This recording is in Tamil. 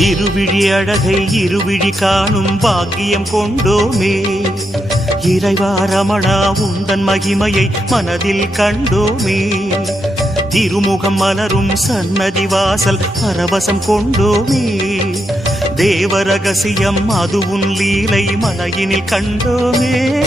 இருவிழி அழகை இருவிழி காணும் பாக்கியம் கொண்டோமே. இறைவா ரமணா உந்தன் மகிமையை மனதில் கண்டோமே. திருமுகம் மலரும் சன்னதி வாசல் பரவசம் கொண்டோமே. தேவரகசியம் அது உன் லீலை மலையினில் கண்டோமே.